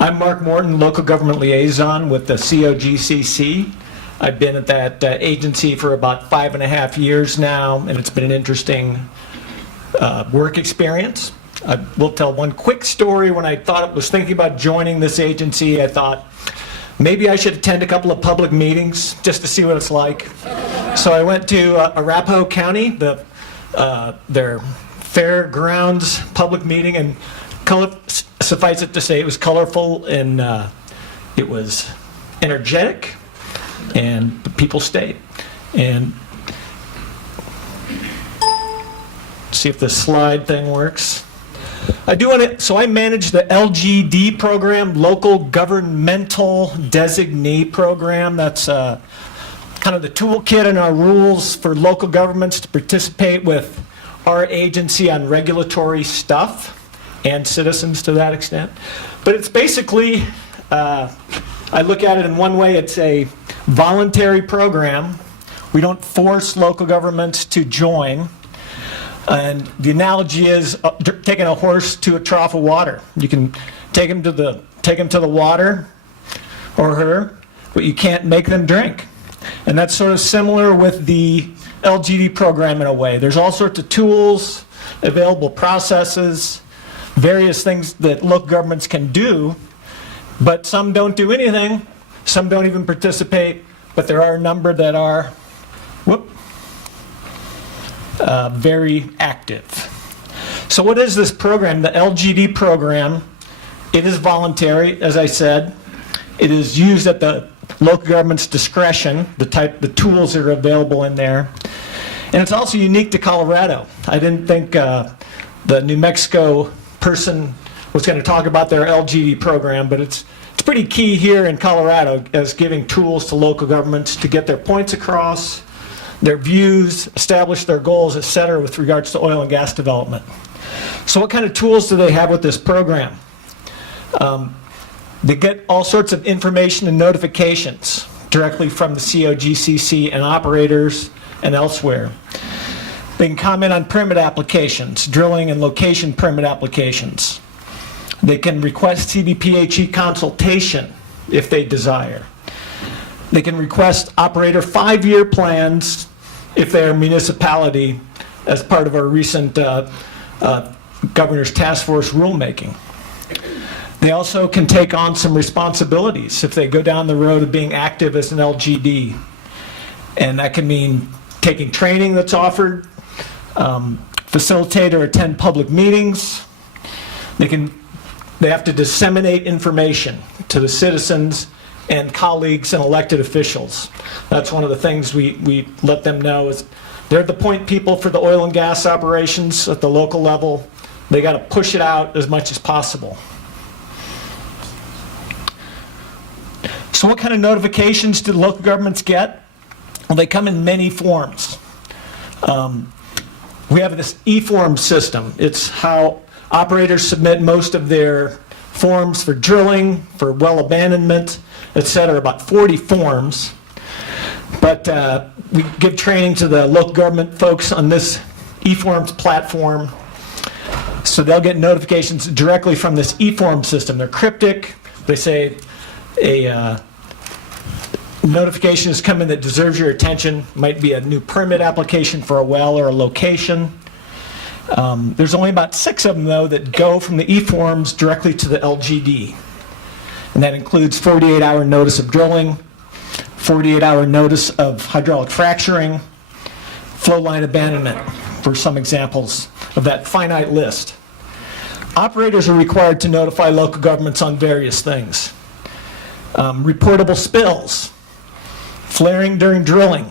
I'm Marc Morton, Local Government Liaison with the COGCC. I've been at that agency for about 5.5 years now, and it's been an interesting work experience. I will tell one quick story. When I was thinking about joining this agency, I thought maybe I should attend a couple of public meetings just to see what it's like. So I went to Arapahoe County, their fairgrounds public meeting, and suffice it to say, it was colorful and it was energetic, and the people stayed. And see if this slide thing works. So I manage the LGD program, Local Governmental Designee program. That's kind of the toolkit in our rules for local governments to participate with our agency on regulatory stuff, and citizens to that extent. But it's basically, I look at it in one way, it's a voluntary program. We don't force local governments to join. And the analogy is taking a horse to a trough of water. You can take him to the water, or her, but you can't make them drink. And that's sort of similar with the LGD program in a way. There's all sorts of tools, available processes, various things that local governments can do, but some don't do anything, some don't even participate, but there are a number that are very active. So what is this program? The LGD program, it is voluntary, as I said. It is used at the local government's discretion, the tools that are available in there. And it's also unique to Colorado. I didn't think the New Mexico person was going to talk about their LGD program, but it's pretty key here in Colorado as giving tools to local governments to get their points across, their views, establish their goals, et cetera, with regards to oil and gas development. So what kind of tools do they have with this program? They get all sorts of information and notifications directly from the COGCC and operators and elsewhere. They can comment on permit applications, drilling and location permit applications. They can request CDPHE consultation if they desire. They can request operator 5-year plans if they're a municipality, as part of our recent Governor's Task Force rulemaking. They also can take on some responsibilities if they go down the road of being active as an LGD. And that can mean taking training that's offered, facilitate or attend public meetings. They have to disseminate information to the citizens and colleagues and elected officials. That's one of the things we let them know is they're the point people for the oil and gas operations at the local level. They got to push it out as much as possible. So what kind of notifications do local governments get? Well, they come in many forms. We have this e-form system. It's how operators submit most of their forms for drilling, for well abandonment, et cetera, about 40 forms. But we give training to the local government folks on this e-forms platform, so they'll get notifications directly from this e-form system. They're cryptic. They say a notification is coming that deserves your attention. Might be a new permit application for a well or a location. There's only about 6 of them, though, that go from the e-forms directly to the LGD. And that includes 48-hour notice of drilling, 48-hour notice of hydraulic fracturing, flow line abandonment, for some examples of that finite list. Operators are required to notify local governments on various things. Reportable spills, flaring during drilling,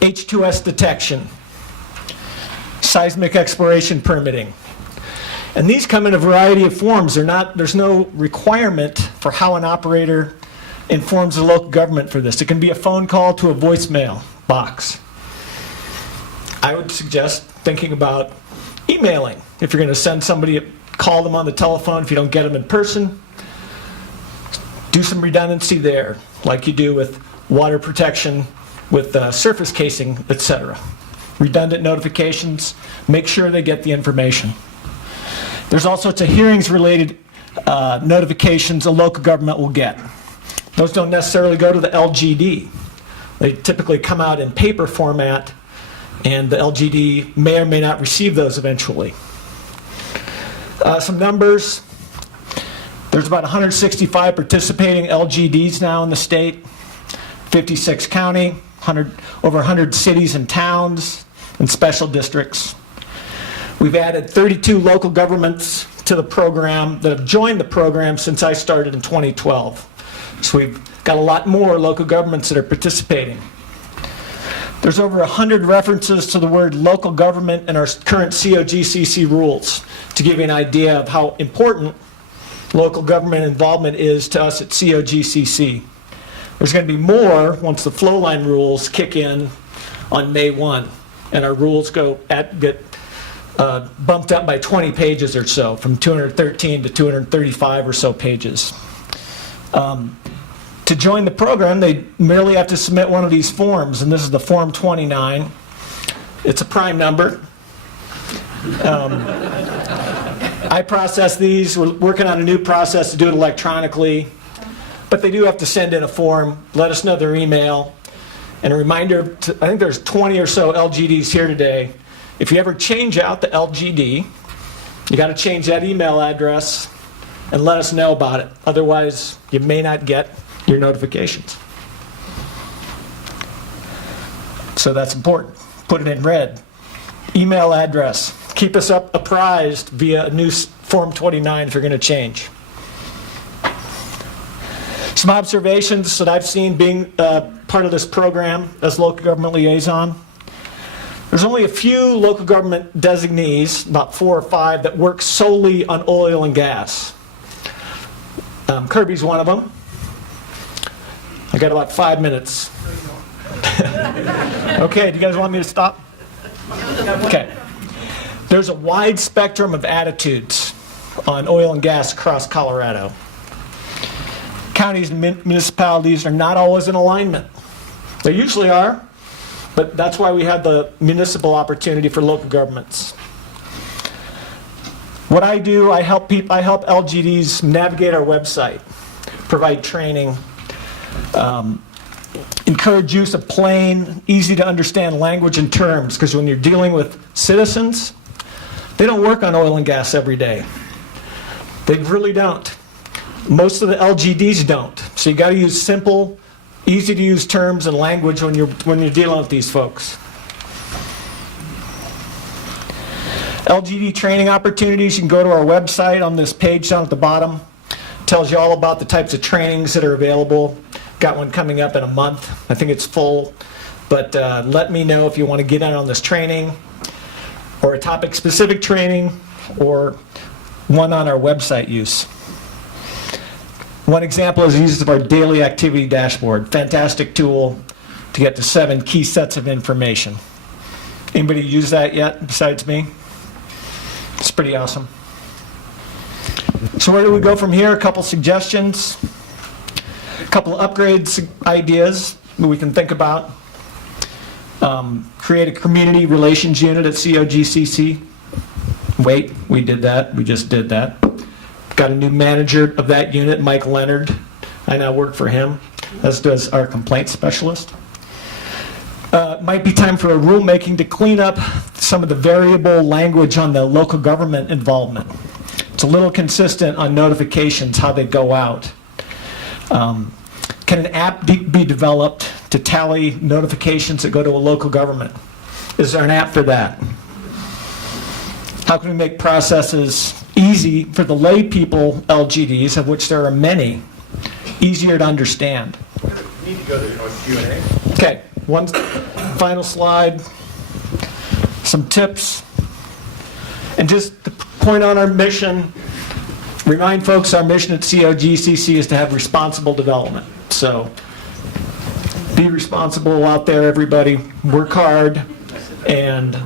H2S detection, seismic exploration permitting. And these come in a variety of forms. There's no requirement for how an operator informs the local government for this. It can be a phone call to a voicemail box. I would suggest thinking about emailing. If you're going to send somebody, call them on the telephone if you don't get them in person. Do some redundancy there, like you do with water protection, with surface casing, etc. Redundant notifications, make sure they get the information. There's all sorts of hearings related notifications a local government will get. Those don't necessarily go to the LGD. They typically come out in paper format, and the LGD may or may not receive those eventually. Some numbers. There's about 165 participating LGDs now in the state, 56 county, over 100 cities and towns, and special districts. We've added 32 local governments to the program that have joined the program since I started in 2012. So we've got a lot more local governments that are participating. There's over 100 references to the word local government in our current COGCC rules to give you an idea of how important local government involvement is to us at COGCC. There's going to be more once the flow line rules kick in on May 1, and our rules get bumped up by 20 pages or so, from 213 to 235 or so pages. To join the program, they merely have to submit one of these forms, and this is the Form 29. It's a prime number. I process these. We're working on a new process to do it electronically, but they do have to send in a form, let us know their email, and a reminder, I think there's 20 or so LGDs here today. If you ever change out the LGD, you got to change that email address and let us know about it. Otherwise, you may not get your notifications. So that's important. Put it in red. Email address. Keep us apprised via a new Form 29 if you're going to change. Some observations that I've seen being part of this program as local government liaison. There's only a few local government designees, about 4 or 5, that work solely on oil and gas. Kirby's one of them. I got about 5 minutes. Okay, do you guys want me to stop? Okay. There's a wide spectrum of attitudes on oil and gas across Colorado. Counties and municipalities are not always in alignment. They usually are, but that's why we have the municipal opportunity for local governments. What I do, I help LGDs navigate our website, provide training, encourage use of plain, easy to understand language and terms, because when you're dealing with citizens, they don't work on oil and gas every day. They really don't. Most of the LGDs don't. So you got to use simple, easy to use terms and language when you're dealing with these folks. LGD training opportunities, you can go to our website on this page down at the bottom. It tells you all about the types of trainings that are available. Got one coming up in a month. I think it's full, but let me know if you want to get in on this training, or a topic-specific training, or one on our website use. One example is the use of our daily activity dashboard. Fantastic tool to get to 7 key sets of information. Anybody use that yet besides me? It's pretty awesome. So where do we go from here? A couple suggestions. A couple of upgrades ideas that we can think about. Create a community relations unit at COGCC. Wait, we did that. We just did that. Got a new manager of that unit, Mike Leonard. I now work for him, as does our complaint specialist. Might be time for a rulemaking to clean up some of the variable language on the local government involvement. It's a little consistent on notifications, how they go out. Can an app be developed to tally notifications that go to a local government? Is there an app for that? How can we make processes easy for the lay people, LGDs, of which there are many, easier to understand? We need to go to Q&A. Okay, one final slide, some tips, and just to point on our mission, remind folks our mission at COGCC is to have responsible development. So be responsible out there, everybody. Work hard and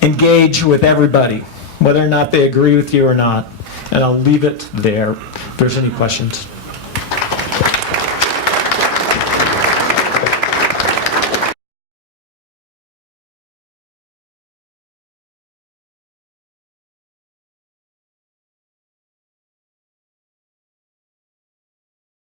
engage with everybody, whether or not they agree with you or not. And I'll leave it there if there's any questions.